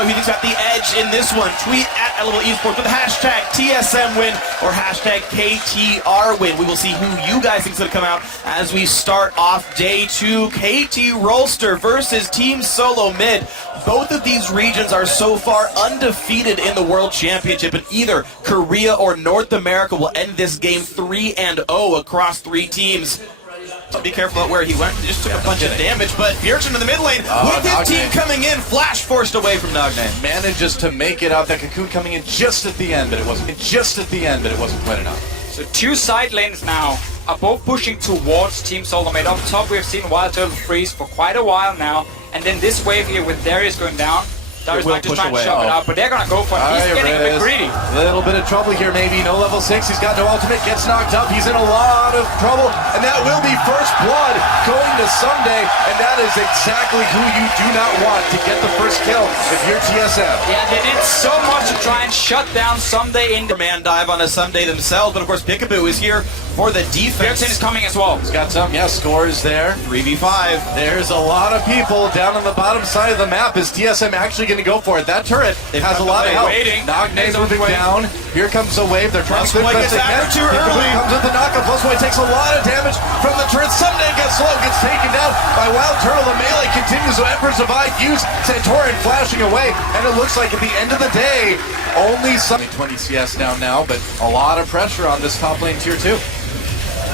know who thinks got the edge in this one. Tweet at Elevable Esports with the hashtag TSM win or hashtag KTR win. We will see who you guys think is going to come out as we start off day 2. KT Rolster versus Team Solo Mid. Both of these regions are so far undefeated in the World Championship, and either Korea or North America will end this game 3-0 across 3 teams. So be careful about where he went. He just took a bunch of damage, but Bjergsen in the mid lane with his team coming in, flash forced away from Nagne. Manages to make it out. That Cocoon coming in just at the end, but it wasn't quite enough. So 2 side lanes now are both pushing towards Team Solo Mid. Up top, we've seen Wild Turtle freeze for quite a while now, and then this wave here with Darius going down. Darius might just try and shove it out, but they're gonna go for it. He's getting a bit greedy. Little bit of trouble here, maybe. No level 6. He's got no ultimate. Gets knocked up. He's in a lot of trouble, and that will be first blood going to Someday, and that is exactly who you do not want to get the first kill if you're TSM. Yeah, they did so much to try and shut down Someday in the man dive on a Someday themselves, but of course Peekaboo is here for the defense. Bjergsen is coming as well. He's got some, scores there. 3v5. There's a lot of people down on the bottom side of the map. Is TSM actually going to go for it? That turret has a lot of help. Nagne's moving down. Here comes a wave. They're trying to split best they can. Too early. Comes with the knockup. Plusboy takes a lot of damage from the turret. Someday gets slow, gets taken down by Wild Turtle. The melee continues. So Emperor's Divide used. Santorin flashing away, and it looks like at the end of the day, only 20 CS down now, but a lot of pressure on this top lane tier 2.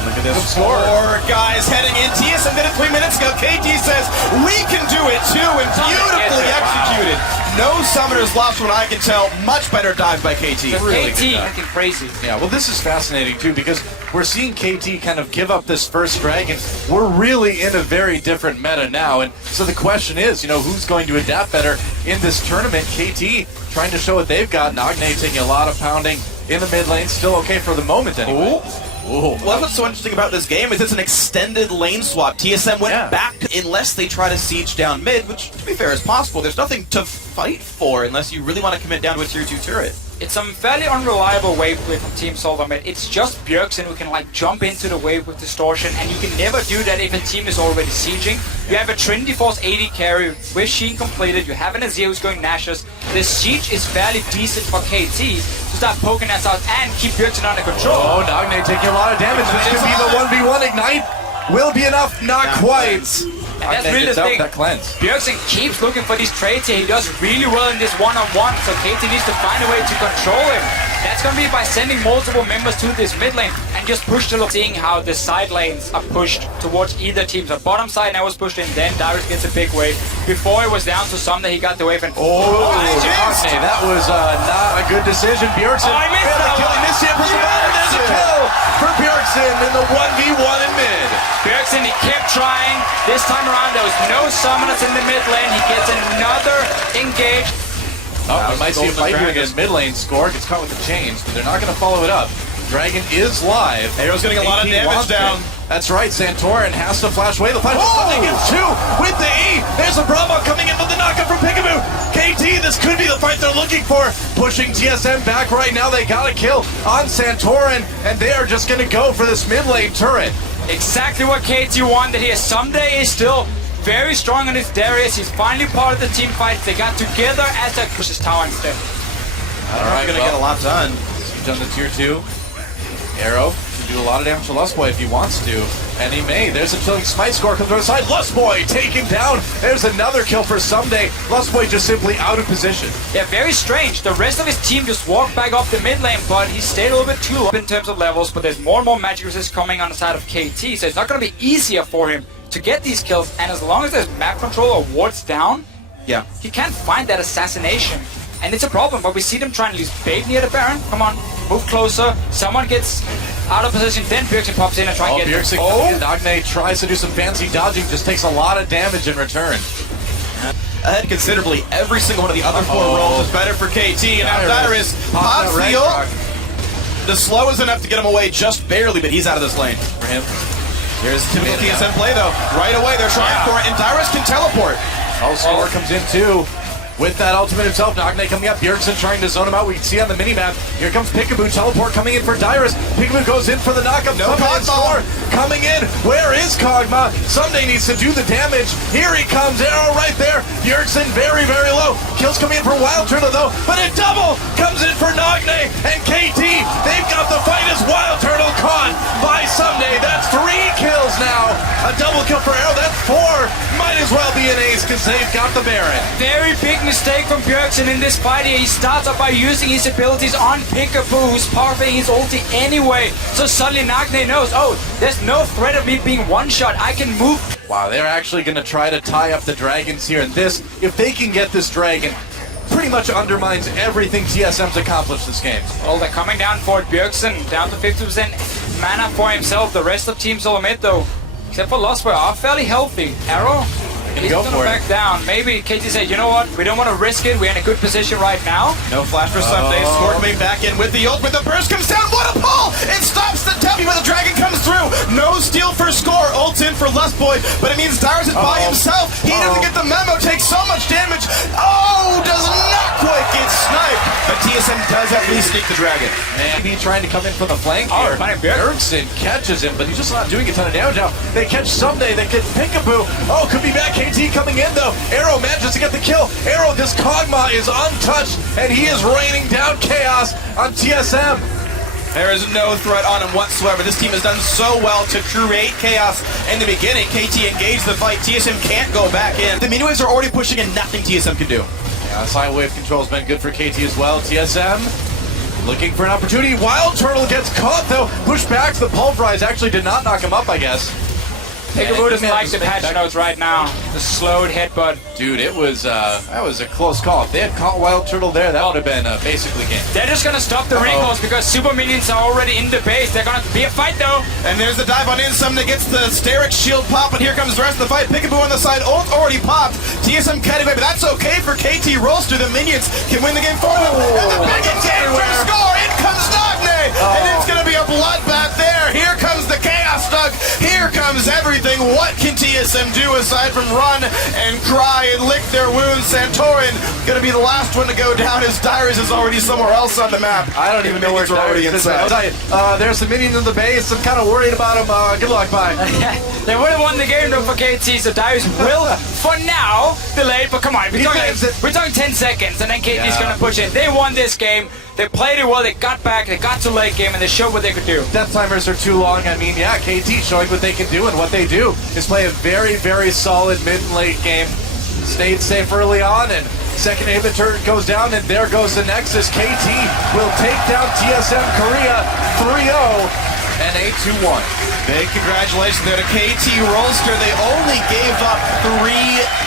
Look at this score. 4 guys heading in. TSM did it 3 minutes ago. KT says, we can do it too, and beautifully executed. No summoners lost from what I can tell. Much better dive by KT. Really KT looking crazy. Yeah, well, this is fascinating too, because we're seeing KT kind of give up this first dragon. We're really in a very different meta now, and so the question is, who's going to adapt better in this tournament? KT trying to show what they've got. Nagne taking a lot of pounding in the mid lane, still okay for the moment anyway. Well, what's so interesting about this game is it's an extended lane swap. TSM went back unless they try to siege down mid, which, to be fair, is possible. There's nothing to fight for unless you really want to commit down to a tier 2 turret. It's some fairly unreliable wave play from Team Solo Mid. It's just Bjergsen who can jump into the wave with distortion, and you can never do that if a team is already sieging. You have a Trinity Force 80 carry with Sheen completed, you have an Azir who's going Nashus. The siege is fairly decent for KT to start poking us out and keep Bjergsen under control. Oh, Nagne taking a lot of damage. This could be the 1v1 ignite. Will be enough, not quite. And that's really the thing. Bjergsen keeps looking for these trades here. He does really well in this one-on-one, so KT needs to find a way to control him. That's going to be by sending multiple members to this mid lane and just push the seeing how the side lanes are pushed towards either team. So bottom side now was pushed in, then Darius gets a big wave. Before it was down to Someday, he got the wave and Nagne, that was not a good decision. Bjergsen, I missed that one. There's a kill for Bjergsen in the 1v1 in mid. Bjergsen, he kept trying. This time around, there was no summoners in the mid lane. He gets another engage. Oh, we might see a fight here against mid lane. Score gets caught with the chains, but they're not going to follow it up. Dragon is live. Hero's getting a lot of damage down. That's right, Santorin has to flash away the flash. Oh, they get 2 with the E. There's a Bravo coming in with the knockup from Peekaboo. KT, this could be the fight they're looking for. Pushing TSM back right now. They got a kill on Santorin, and they are just going to go for this mid lane turret. Exactly what KT wanted here. Someday is still very strong on his Darius. He's finally part of the team fight. They got together as they push his tower instead. All right, gonna get a lot done. Siege on the tier 2. Arrow can do a lot of damage to Lustboy if he wants to, and he may. There's a chilling smite score comes from the side. Lustboy taken down. There's another kill for Someday. Lustboy just simply out of position. Yeah, very strange. The rest of his team just walked back up the mid lane, but he stayed a little bit too low in terms of levels. But there's more and more magic resist coming on the side of KT, so it's not going to be easier for him to get these kills. And as long as there's map control or wards down, he can't find that assassination. And it's a problem, but we see them trying to use bait near the Baron. Come on, move closer. Someone gets out of position, then Bjergsen pops in and tries to get Bjergsen, Nagne tries to do some fancy dodging, just takes a lot of damage in return. Ahead considerably. Every single one of the other 4 rolls is better for KT, and now Darius pops the ult. The slow is enough to get him away just barely, but he's out of this lane. For him. Here's typical TSM play though. Right away, they're trying for it, and Darius can teleport. Oh, Score comes in too. with that ultimate himself. Nagne coming up, Bjergsen trying to zone him out. We can see on the minimap, here comes Peekaboo, teleport coming in for Dyrus. Peekaboo goes in for the knockup, no score coming in. Where is Kog'Maw? Someday needs to do the damage. Here he comes, arrow right there. Bjergsen very, very low. Kills coming in for Wild Turtle though, but a double comes in for Nagne and KT. They've got the fight as Wild Turtle caught by Someday. That's 3 kills now. A double kill for Arrow, that's 4. Might as well be an ace because they've got the Baron. Very big mistake from Bjergsen in this fight here. He starts off by using his abilities on Peekaboo, who's parfaiting his ulti anyway. So suddenly Nagne knows, oh, there's no threat of me being one-shot. I can move. Wow, they're actually going to try to tie up the dragons here. And this, if they can get this dragon, pretty much undermines everything TSM's accomplished this game. Well, they're coming down for it. Bjergsen down to 50% mana for himself. The rest of Team Solomid, though, except for Lost Boy, are fairly healthy. Arrow, he's go gonna for back down. Maybe KT said, you know what, we don't want to risk it. We're in a good position right now. No flash for Someday. Score coming back in with the ult, but the burst comes down. What a pull! It stops the Teppy, but the dragon comes through. No steal for score. Ult's in for Lust Boy, but it means Dyrus is by himself. He doesn't get the memo, takes so much damage. Oh, does not quite get sniped. But TSM does at least sneak the dragon. And he trying to come in for the flank here. Bjergsen catches him, but he's just not doing a ton of damage now. They catch Someday, they get Peekaboo. Oh, could be back. KT coming in though. Arrow manages to get the kill. Arrow, this Kog'Maw is untouched, and he is raining down chaos on TSM. There is no threat on him whatsoever. This team has done so well to create chaos in the beginning. KT engaged the fight. TSM can't go back in. The miniwaves are already pushing and nothing TSM can do. Yeah, side wave control has been good for KT as well. TSM looking for an opportunity. Wild Turtle gets caught though. Pushed back. The pulverize actually did not knock him up, I guess. Peekaboo doesn't like the patch notes right now. The slowed headbutt. Dude, it was that was a close call. If they had caught Wild Turtle there, that would have been basically game. They're just gonna stop the recalls because super minions are already in the base. They're gonna be a fight though. And there's the dive on in. Someday gets the Sterix shield pop, and here comes the rest of the fight. Peekaboo on the side, ult already popped. TSM cutting away, but that's okay for KT Rolster. The minions can win the game for them. And the minions in for the score. In comes Nagne, and it's gonna be a bloodbath there. Here comes the Chaos Dug. Here comes everything. What can TSM do aside from run and cry and lick their wounds? Santorin gonna be the last one to go down as Dyrus is already somewhere else on the map. I don't even know where Dyrus is. I'll tell you, there's some minions in the base. I'm kind of worried about him. Good luck, bye. They would have won the game though for KT, so Dyrus will, for now, delay. But come on, we're talking 10 seconds, and then KT's gonna push it. They won this game. They played it well, they got back, they got to late game, and they showed what they could do. Death timers are too long. I mean, yeah, KT showing what they can do, and what they do is play a very, very solid mid and late game. Stayed safe early on, and second inhibitor goes down, and there goes the Nexus. KT will take down TSM Korea 3-0 and 8-2-1. Big congratulations there to KT Rolster. They only gave up 3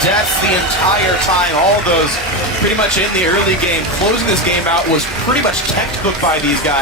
deaths the entire time. All those pretty much in the early game. Closing this game out was pretty much textbook by these guys.